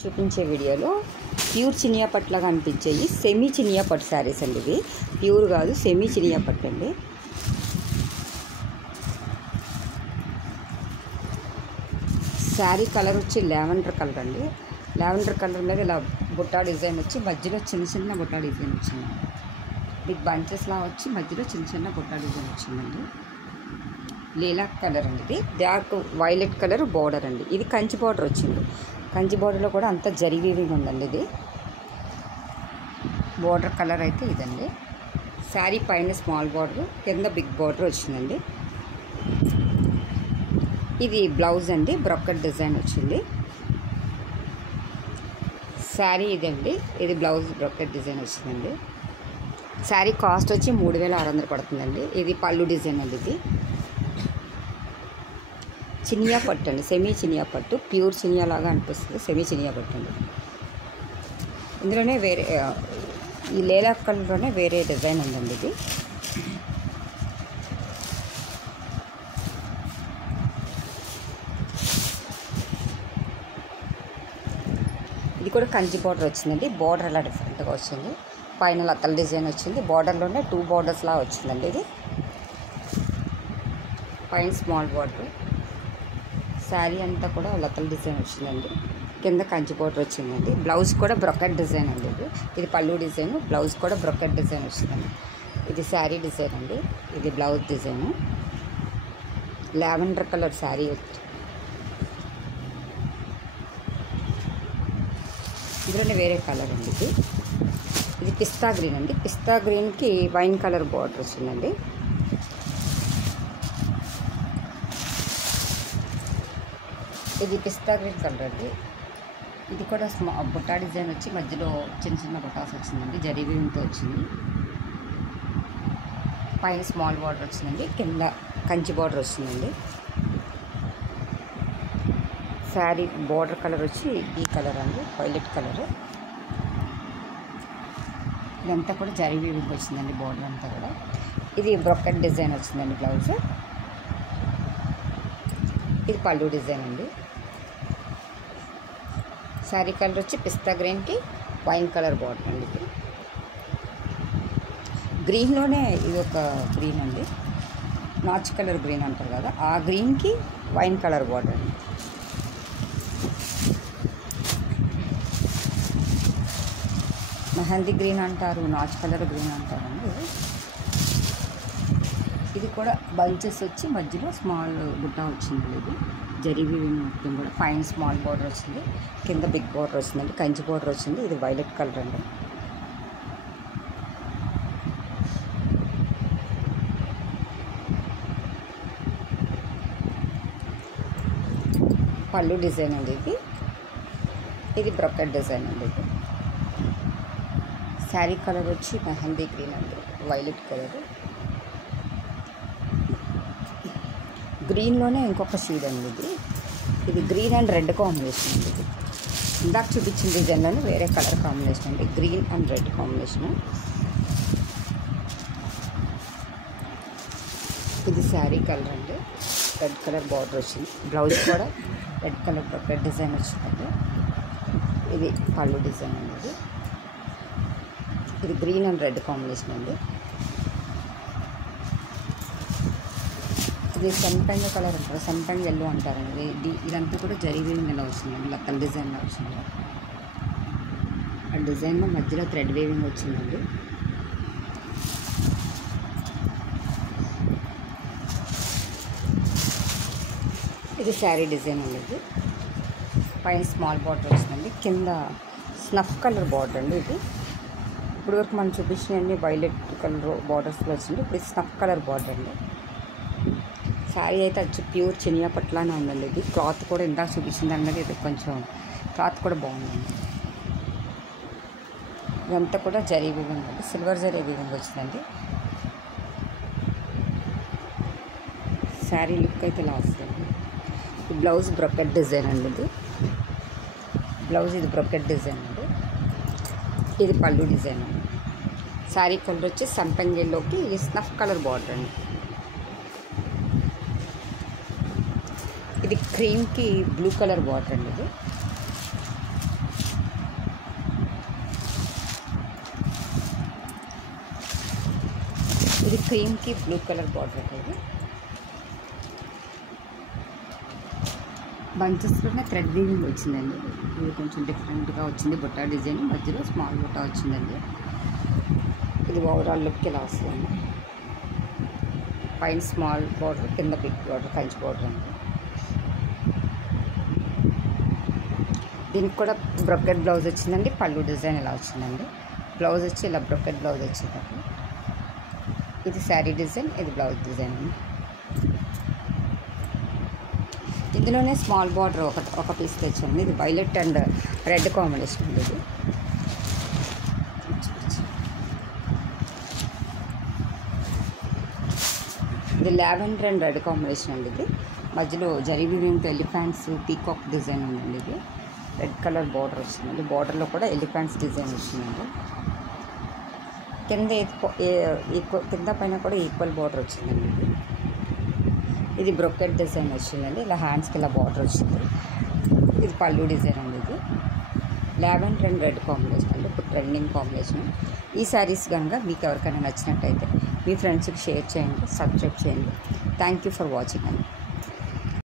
చూపించే వీడియోలో pure Chiniya పట్టులాగా అనిపించేవి semi Chiniya పట్టు శారీస్ అండి. ఇవి ప్యూర్ కాదు, సెమీ చినియా పట్టు అండి. శారీ కలర్ వచ్చి లావెండర్ కలర్ అండి. లావెండర్ కలర్ మీద ఇలా బుట్టా డిజైన్ వచ్చి మధ్యలో చిన్న చిన్న బుట్టా డిజైన్ వచ్చింది. బిగ్ బంచెస్లా వచ్చి మధ్యలో చిన్న చిన్న బుట్టా డిజైన్ వచ్చిందండి. లీలాక్ కలర్ అండి. ఇది డార్క్ వైలెట్ కలర్ బార్డర్ అండి. ఇది కంచి బార్డర్ వచ్చింది. కంచి బార్డర్లో కూడా అంత జరీ వీవింగ్ ఉందండి. ఇది బార్డర్ కలర్ అయితే ఇదండి. శారీ పైన స్మాల్ బార్డర్, కింద బిగ్ బార్డర్ వచ్చిందండి. ఇది బ్లౌజ్ అండి, బ్రొకెట్ డిజైన్ వచ్చింది. శారీ ఇదండి, ఇది బ్లౌజ్ బ్రొకెట్ డిజైన్ వచ్చిందండి. శారీ కాస్ట్ వచ్చి 3600 పడుతుందండి. ఇది పళ్ళు డిజైన్ అండి. ఇది చినియా పట్టు అండి, సెమీ చినియా పట్టు. ప్యూర్ చినియా లాగా అనిపిస్తుంది, సెమీ చినియా పట్టు అండి. ఇందులోనే వేరే ఈ లీలాక్ కలర్లోనే వేరే డిజైన్ ఉందండి. ఇది ఇది కూడా కంచి బార్డర్ వచ్చిందండి. బార్డర్ అలా డిఫరెంట్గా వచ్చింది. పైన లతల డిజైన్ వచ్చింది. బార్డర్లోనే 2 బార్డర్స్ లా వచ్చిందండి. ఇది పైన స్మాల్ బార్డర్. శారీ అంతా కూడా లతల డిజైన్ వచ్చిందండి. కింద కంచి బార్డర్ వచ్చిందండి. బ్లౌజ్ కూడా బ్రొకెట్ డిజైన్ అండి. ఇది పళ్ళు డిజైన్, బ్లౌజ్ కూడా బ్రొకెట్ డిజైన్ వచ్చిందండి. ఇది శారీ డిజైన్ అండి. ఇది blouse design. Lavender colour sari వచ్చి ఇందులోనే వేరే కలర్ అండి. ఇది పిస్తా గ్రీన్ అండి. పిస్తా గ్రీన్కి వైన్ కలర్ బార్డర్ వచ్చిందండి. ఇది పిస్తా గ్రీన్ కలర్ అండి. ఇది కూడా బుట్టా డిజైన్ వచ్చి మధ్యలో చిన్న చిన్న బుటాస్ వచ్చిందండి. జరీ వీవింగ్తో వచ్చింది. పైన స్మాల్ బార్డర్ వచ్చిందండి. కింద కంచి బార్డర్ వచ్చిందండి. శారీ బార్డర్ కలర్ వచ్చి ఈ కలర్ అండి, వైలెట్ కలర్. ఇదంతా కూడా జరీ వీవింగ్ వచ్చిందండి. బార్డర్ అంతా కూడా ఇది బ్రొకెట్ డిజైన్ వచ్చిందండి. బ్లౌజ్ ఇది పళ్ళు డిజైన్ అండి. శారీ కలర్ వచ్చి పిస్తా గ్రీన్కి వైన్ కలర్ బార్డర్ అండి. ఇది గ్రీన్లోనే ఇది ఒక గ్రీన్ అండి, నాచ్ కలర్ గ్రీన్ అంటారు కదా, ఆ గ్రీన్కి వైన్ కలర్ బార్డర్ అండి. మెహందీ గ్రీన్ అంటారు, నాచ్ కలర్ గ్రీన్ అంటారండి. ఇది కూడా బంచెస్ వచ్చి మధ్యలో స్మాల్ బుట్ట వచ్చింది. ఇది జరీ వీవింగ్ మొత్తం కూడా పైన స్మాల్ బార్డర్ వచ్చింది, కింద బిగ్ బార్డర్ వచ్చిందండి. కంచి బార్డర్ వచ్చింది. ఇది వైలెట్ కలర్ అండి. పళ్ళు డిజైన్ అండి. ఇది బ్రొకెట్ డిజైన్ అండి. ఇది శారీ కలర్ వచ్చి మెహందీ గ్రీన్ అండి, వైలెట్ కలర్. గ్రీన్లోనే ఇంకొక షేడ్ అండి. ఇది గ్రీన్ అండ్ రెడ్ కాంబినేషన్ అండి. ఇది ఇందాక చూపించిన డిజైన్లోనే వేరే కలర్ కాంబినేషన్ అండి, గ్రీన్ అండ్ రెడ్ కాంబినేషన్. ఇది శారీ కలర్ అండి, రెడ్ కలర్ బార్డర్ వచ్చింది. బ్లౌజ్ కూడా రెడ్ కలర్ బ్రొకెట్ డిజైన్ వచ్చిందండి. ఇది పళ్ళు డిజైన్ అండి. ఇది గ్రీన్ అండ్ రెడ్ కాంబినేషన్ అండి. ఇది సంపంగ కలర్ అంటారు, సంపంగ ఎల్లో అంటారండి. ఇదంతా కూడా జరీ వీవింగ్ ఇలా వచ్చిందండి, లతల డిజైన్లో వచ్చింది. ఆ డిజైన్లో మధ్యలో థ్రెడ్ వీవింగ్ వచ్చిందండి. ఇది శారీ డిజైన్ అండి. ఇది పైన స్మాల్ బార్డర్ వచ్చిందండి, కింద స్నఫ్ కలర్ బార్డర్ అండి. ఇది ఇప్పుడు వరకు మనం చూపించినవన్నీ వైలెట్ కలర్ బార్డర్స్లో వచ్చింది. ఇప్పుడు స్నఫ్ కలర్ బార్డర్ అండి. శారీ అయితే వచ్చి ప్యూర్ చినియా పట్లానే ఉందండి. ఇది క్లాత్ కూడా ఇందాక చూపించింది అన్నది, ఇది కొంచెం క్లాత్ కూడా బాగుందండి. ఇదంతా కూడా జరీ వీవింగ్ అండి, సిల్వర్ జరీ వీవింగ్ వచ్చిందండి. శారీ లుక్ అయితే ఇలా వస్తుంది. ఈ బ్లౌజ్ బ్రొకెట్ డిజైన్ అండి. ఇది బ్లౌజ్, ఇది బ్రొకెట్ డిజైన్ అండి. ఇది పళ్ళు డిజైన్ అండి. శారీ కలర్ వచ్చి సంపంగిలోకి ఇది స్నఫ్ కలర్ బార్డర్ అండి. ఇది క్రీమ్కి బ్లూ కలర్ బార్డర్ అండి. ఇది ఇది క్రీమ్కి బ్లూ కలర్ బార్డర్ ఇది. బంచెస్లోనే థ్రెడ్ వీవింగ్ వచ్చిందండి. ఇది కొంచెం డిఫరెంట్గా వచ్చింది. బుట్ట డిజైన్ మధ్యలో స్మాల్ బుట్ట వచ్చిందండి. ఇది ఓవరాల్ లుక్ ఇలా వస్తుందండి. పైన స్మాల్ బార్డర్, కింద బిగ్ బార్డర్, కంచి బార్డర్ అండి. దీనికి కూడా బ్రొకెట్ బ్లౌజ్ వచ్చిందండి. పళ్ళు డిజైన్ ఇలా వచ్చిందండి. బ్లౌజ్ వచ్చి ఇలా బ్రొకెట్ బ్లౌజ్ వచ్చిందండి. ఇది శారీ డిజైన్, ఇది బ్లౌజ్ డిజైన్ అండి. ఇందులోనే స్మాల్ బార్డర్ ఒక పీస్ తెచ్చింది. ఇది వైలెట్ అండ్ రెడ్ కాంబినేషన్ అండి. ఇది లావెండర్ అండ్ రెడ్ కాంబినేషన్ అండి. ఇది మధ్యలో జరీ వీవింగ్తో ఎలిఫెంట్స్ పీకాక్ డిజైన్ ఉందండి. ఇది రెడ్ కలర్ బార్డర్ వచ్చిందండి. బార్డర్లో కూడా ఎలిఫెంట్స్ డిజైన్ వచ్చిందండి. కింద పైన కూడా ఈక్వల్ బార్డర్ వచ్చిందండి. ఇది బ్రొకెట్ డిజైన్ వచ్చిందండి. ఇలా హ్యాండ్స్కి ఇలా బార్డర్ వచ్చింది. ఇది పళ్ళు డిజైన్ అండి. ఇది లావెండర్ అండ్ రెడ్ కాంబినేషన్ అండి. ఇప్పుడు ట్రెండింగ్ కాంబినేషన్. ఈ శారీస్ కనుక మీకు ఎవరికైనా నచ్చినట్టయితే మీ ఫ్రెండ్స్కి షేర్ చేయండి, సబ్స్క్రైబ్ చేయండి. థ్యాంక్ యూ ఫర్ వాచింగ్ అండి.